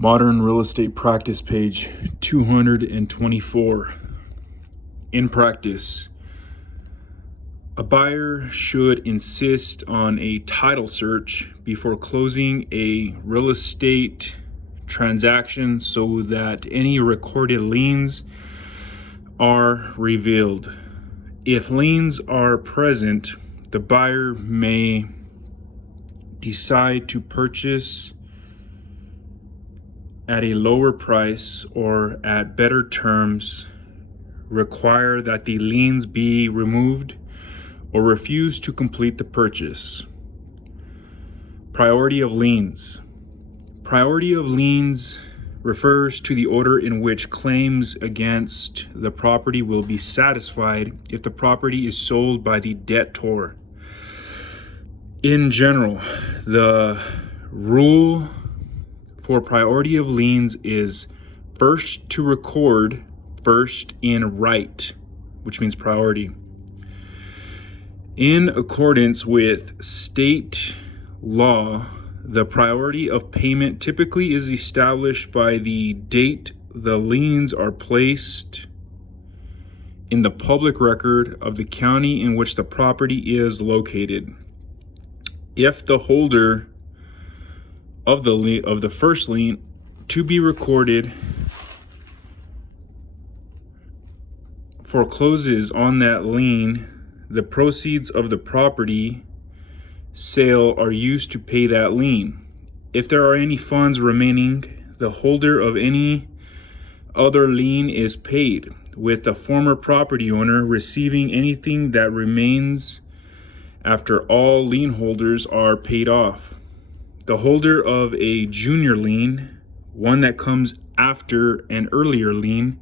Modern Real Estate Practice, page 224. In practice, a buyer should insist on a title search before closing a real estate transaction so that any recorded liens are revealed. If liens are present, the buyer may decide to purchase at a lower price or at better terms, require that the liens be removed, or refuse to complete the purchase. Priority of liens. Priority of liens refers to the order in which claims against the property will be satisfied if the property is sold by the debtor. In general, the rule for priority of liens is first to record, first in right, which means priority. In accordance with state law, the priority of payment typically is established by the date the liens are placed in the public record of the county in which the property is located. If the holder of the first lien to be recorded forecloses on that lien, the proceeds of the property sale are used to pay that lien. If there are any funds remaining, the holder of any other lien is paid, with the former property owner receiving anything that remains after all lien holders are paid off. The holder of a junior lien, one that comes after an earlier lien,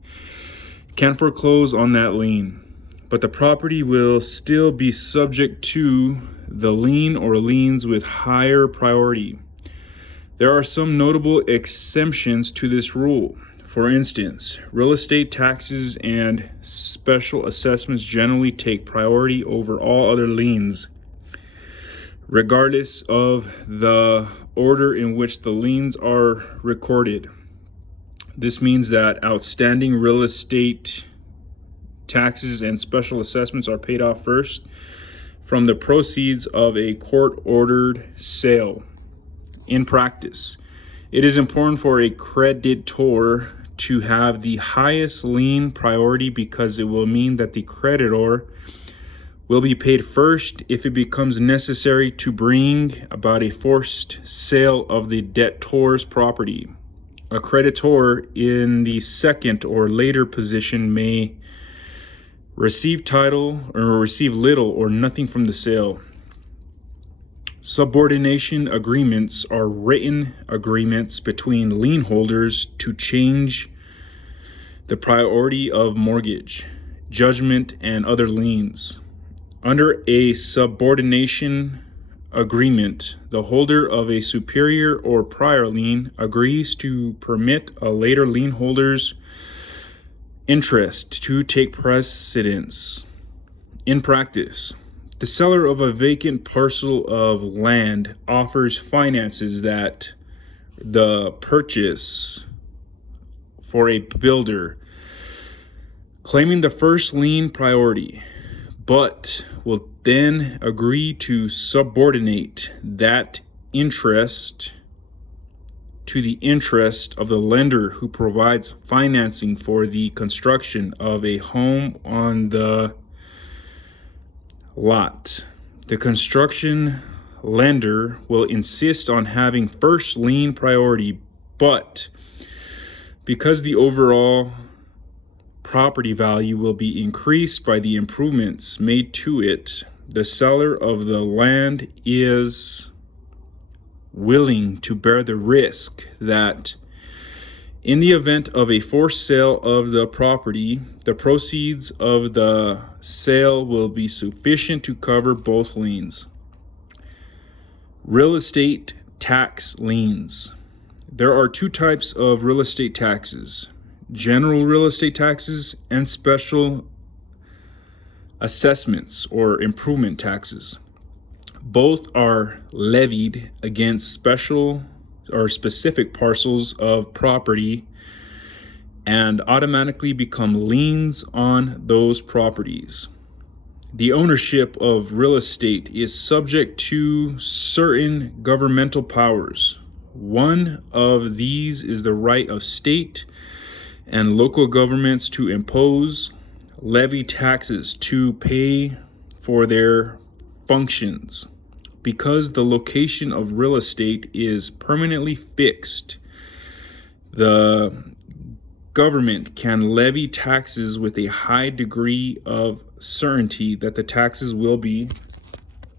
can foreclose on that lien, but the property will still be subject to the lien or liens with higher priority. There are some notable exemptions to this rule. For instance, real estate taxes and special assessments generally take priority over all other liens, regardless of the order in which the liens are recorded. This means that outstanding real estate taxes and special assessments are paid off first from the proceeds of a court-ordered sale. In practice, it is important for a creditor to have the highest lien priority because it will mean that the creditor will be paid first if it becomes necessary to bring about a forced sale of the debtor's property. A creditor in the second or later position may receive title or receive little or nothing from the sale. Subordination agreements are written agreements between lien holders to change the priority of mortgage, judgment, and other liens. Under a subordination agreement, the holder of a superior or prior lien agrees to permit a later lien holder's interest to take precedence. In practice, the seller of a vacant parcel of land offers finances that the purchase for a builder, claiming the first lien priority, but will then agree to subordinate that interest to the interest of the lender who provides financing for the construction of a home on the lot. The construction lender will insist on having first lien priority, but because the overall property value will be increased by the improvements made to it, the seller of the land is willing to bear the risk that in the event of a forced sale of the property, the proceeds of the sale will be sufficient to cover both liens. Real estate tax liens. There are two types of real estate taxes: general real estate taxes and special assessments or improvement taxes. Both are levied against special or specific parcels of property and automatically become liens on those properties. The ownership of real estate is subject to certain governmental powers. One of these is the right of state and local governments to impose, levy taxes, to pay for their functions. Because the location of real estate is permanently fixed, the government can levy taxes with a high degree of certainty that the taxes will be